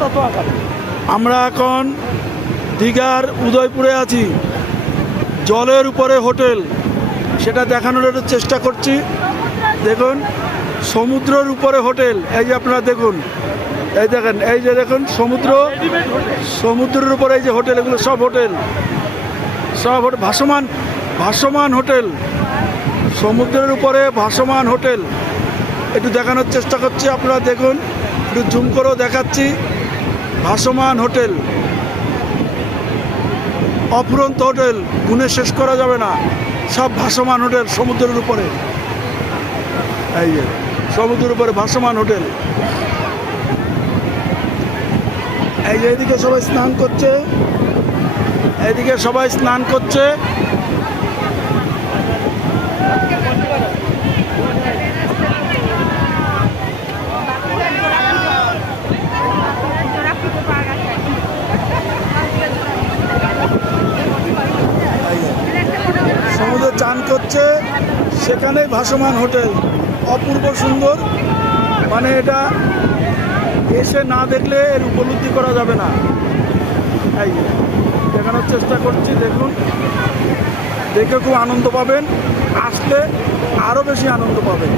তত আকারে। আমরা এখন দীঘার উদয়পুরে আছি, জলের উপরে হোটেল, সেটা দেখানোর একটু চেষ্টা করছি। দেখুন সমুদ্রের উপরে হোটেল, এই যে আপনারা দেখুন, এই দেখেন, এই যে দেখুন সমুদ্রের উপরে এই যে হোটেল, এগুলো সব হোটেল, সব ভাসমান ভাসমান হোটেল, সমুদ্রের উপরে ভাসমান হোটেল। একটু দেখানোর চেষ্টা করছি, আপনারা দেখুন, একটু জুম করেও দেখাচ্ছি। ভাসমান হোটেল, অফুরন্ত হোটেল, গুণে শেষ করা যাবে না, সব ভাসমান হোটেল সমুদ্রের উপরে। এই যে সমুদ্রের উপরে ভাসমান হোটেল। এই যে এদিকে সবাই স্নান করছে, এদিকে সবাই স্নান করছে। সমুদ্রে চান করছে, সেখানেই ভাসমান হোটেল, অপূর্ব সুন্দর। মানে এটা এসে না দেখলে এর উপলব্ধি করা যাবে না। এই দেখানোর চেষ্টা করছি, দেখুন, দেখে খুব আনন্দ পাবেন, আসলে আরও বেশি আনন্দ পাবেন।